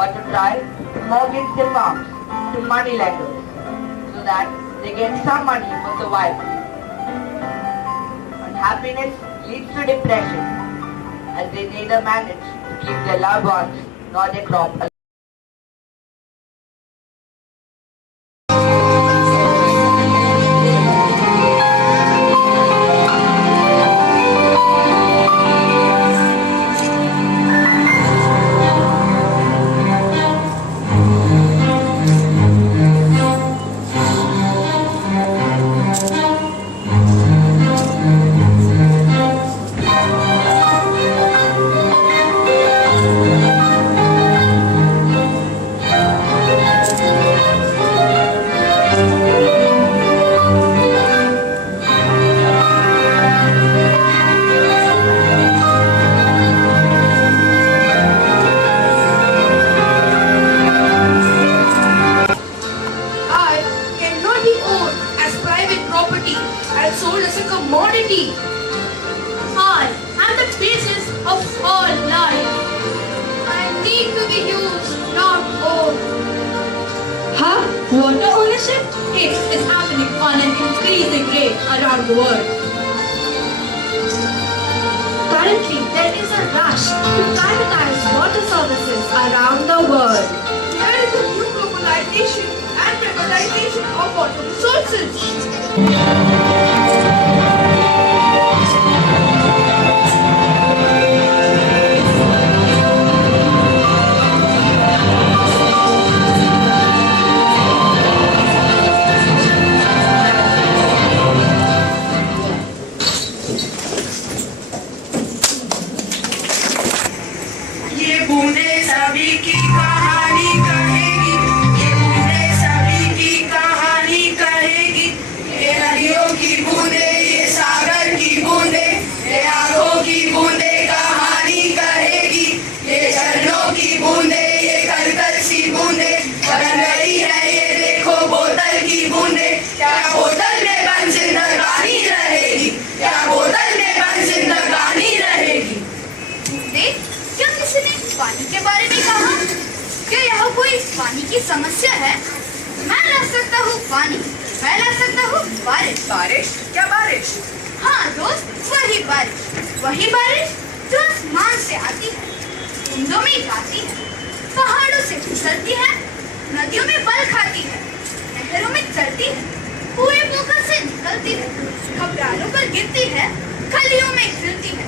but to try to mortgage their farms to money lenders so that they get some money for survival. Unhappiness leads to depression as they neither manage to keep their loved ones nor their crop alive. And sold as a commodity. I am the basis of all life. I need to be used, not owned. Huh? Water ownership? It is happening on an increasing rate around the world. Currently, there is a rush to privatize water services around the world. There is a new globalization and privatization of water resources. पानी के बारे में कहा, क्या यह कोई पानी की समस्या है? मैं ला सकता हूँ पानी, मैं ला सकता हूँ बारिश। बारिश? क्या बारिश? हाँ दोस्त, वही बारिश जो आसमान से आती है, बूंदों में गाती है, पहाड़ों से फिसलती है, नदियों में बल खाती है, नहरों में चलती है, कुएं पोखर से निकलती है, खबरालों पर गिरती है, कलियों में खिलती है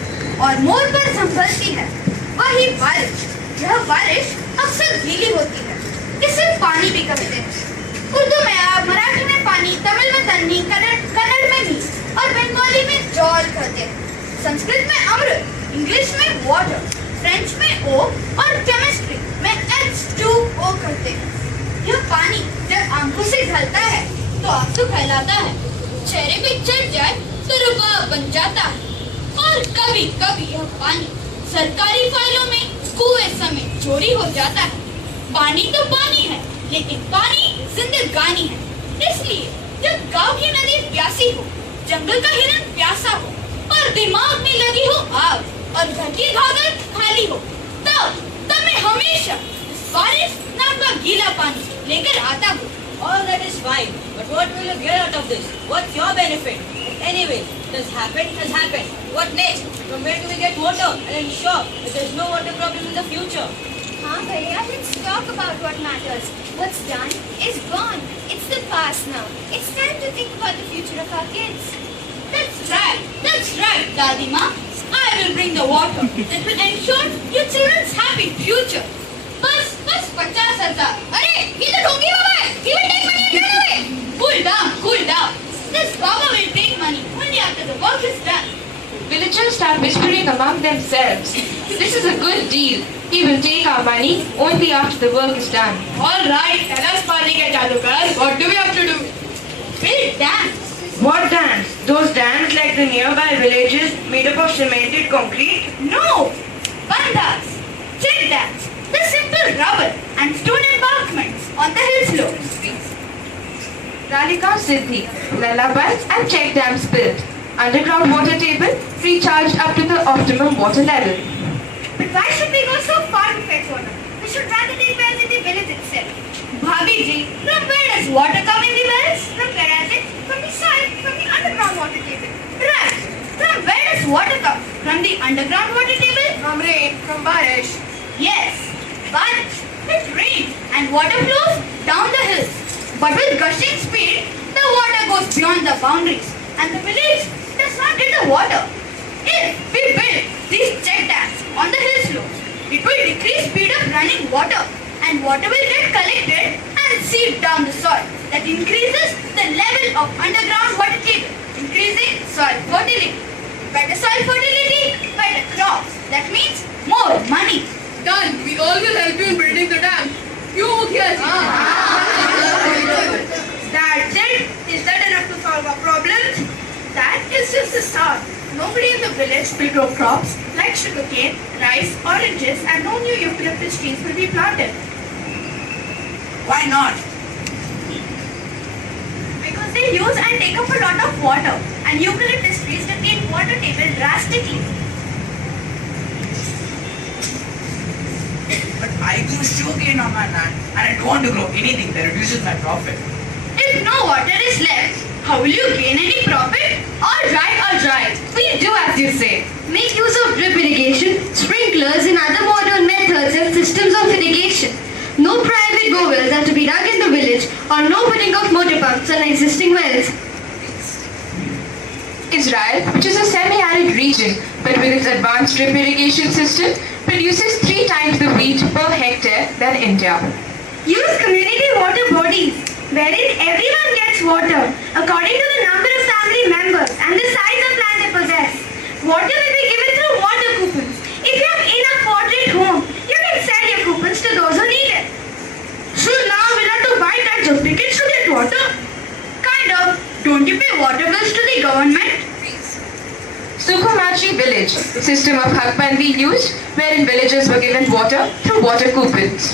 और मोर पर संभलती है। वही बारिश, यह बारिश अक्सर गीली होती है, इसे पानी भी कहते हैं। उर्दू में आप, मराठी में पानी, तमिल में तन्नी, कन्नड़ में नी और बंगाली में जल कहते हैं। संस्कृत में अमृत, इंग्लिश में वाटर, फ्रेंच में ओ और केमिस्ट्री में H2O कहते हैं। यह पानी जब आंखों से ढलता है तो आंसू फैलाता है, चेहरे पे चढ़ जाए तो रुबाब बन जाता है और कभी कभी यह पानी सरकारी फाइलों में कुएं समेत चोरी हो जाता है। पानी तो पानी है, लेकिन पानी जिंदगानी है। इसलिए जब गांव की नदी प्यासी हो, जंगल का हिरन प्यासा हो और दिमाग में लगी हो आग और घर की घाघर खाली हो, तब मैं हमेशा बारिश नाम का गीला पानी लेकर आता हूँ। All that is fine, but what will you get out of this? What's your benefit? Anyway, this has happened. What next? From where do we get water and ensure that there's no water problem in the future? हाँ भैया, let's talk about what matters. What's done is gone. It's the past now. It's time to think about the future of our kids. That's right, Daddy Ma. I will bring the water that will ensure your children's happy future. बस 50,000. अरे ये तो ढोंगी बाबा है. He will take money and run away. Cool down. This Baba will take money only after the work is done. Villagers start whispering among themselves. This is a good deal. He will take our money only after the work is done. All right, tell us, Pani ke Jadukar, what do we have to do? We'll dance. What dance? Those dams like the nearby villages made up of cemented concrete? No! Bandas, check dams, the simple rubble and stone embankments on the hill slopes. Ralika Siddhi, lullabies and check dams built. Underground water table recharged up to the optimum water level. But why should we go so far to fetch water? We should rather take wells in the village itself. Bhabhi ji, from where does water come in the wells? From Karachi, from the side, from the underground water table. Right. From where does water come? From the underground water table? From rain, from barish. Yes, barish. It rains and water flows down the hills. But with gushing speed, the water goes beyond the boundaries and the village does not get the water. If we build these check dams on the hill slopes, it will decrease speed of running water and water will get collected and seep down the soil. That increases the level of underground water table, increasing soil fertility. Better soil fertility, better crops. That means more money. Done. We all will help you in building the dam. You here. That's it. Is that enough to solve our problems? That is just the start. Nobody in the village will grow crops like sugarcane, rice, oranges, and no new eucalyptus trees will be planted. Why not? Because they use and take up a lot of water, and eucalyptus trees retain water table drastically. But I grew sugarcane on my land and I don't want to grow anything that reduces my profit. If no water is left, how will you gain any profit? All right. We do as you say. Make use of drip irrigation, sprinklers and other modern methods and systems of irrigation. No private bore-wells are to be dug in the village or no putting of motor pumps on existing wells. Israel, which is a semi-arid region, but with its advanced drip irrigation system, produces 3 times the wheat per hectare than India. Use community water bodies, wherein everyone gets water according to the number of family members and the size of land they possess. Water will be given through water coupons. If you have enough water at home, you can sell your coupons to those who need it. So now we'll have to buy tax duplicates to get water? Kind of. Don't you pay water bills to the government? Sukumachi village, system of Hakbandi used, wherein villagers were given water through water coupons.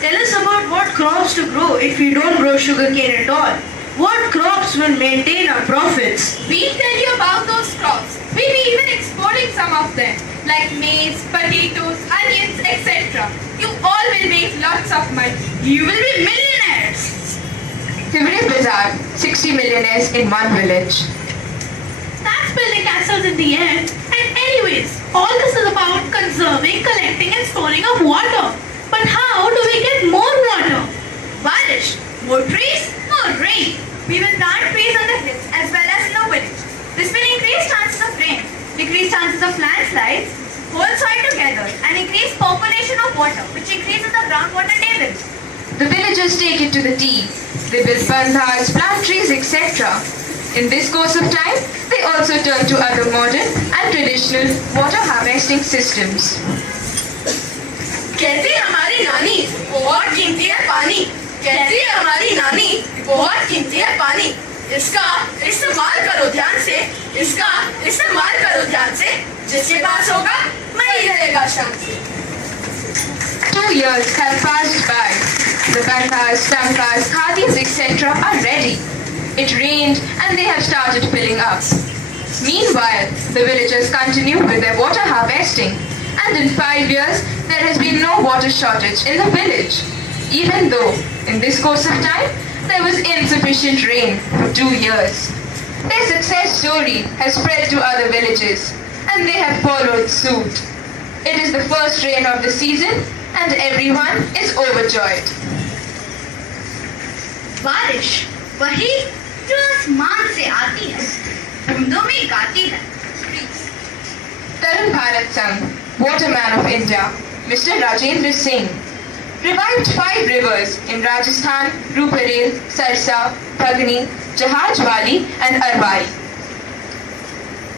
Tell us about what crops to grow if we don't grow sugarcane at all. What crops will maintain our profits? We'll tell you about those crops. We'll be even exporting some of them, like maize, potatoes, onions, etc. You all will make lots of money. You will be millionaires. Tivre Bazaar, 60 millionaires in one village. That's building castles in the end. And anyways, all this is about conserving, collecting and storing of water. But how do we get more water? Barish, more trees, more rain. We will plant trees on the hills as well as in the village. This will increase chances of rain, decrease chances of landslides, hold soil together and increase population of water, which increases the groundwater table. The villagers take it to the T. They build bandhas, plant trees, etc. In this course of time, they also turn to other modern and traditional water harvesting systems. कहती हमारी नानी बहुत कीमती है पानी कहती है हमारी नानी बहुत कीमती है पानी इसका इस्तेमाल करो ध्यान से इसका इस्तेमाल करो ध्यान से जिसके पास होगा वही रहेगा शांति 2 years have passed by. The bandhas, tankas, khadis, etc. are ready. It rained and they have started filling up. Meanwhile, the villagers continue with their water harvesting. And in 5 years, there has been no water shortage in the village. Even though, in this course of time, there was insufficient rain for 2 years. Their success story has spread to other villages, and they have followed suit. It is the first rain of the season, and everyone is overjoyed. बारिश वही जो आसमान से आती है बूंदों में गाती है Taran Bharat Sangh, Waterman of India, Mr. Rajendra Singh, revived 5 rivers in Rajasthan, Ruparel, Sarsa, Thagni, Jahajwali and Arwari.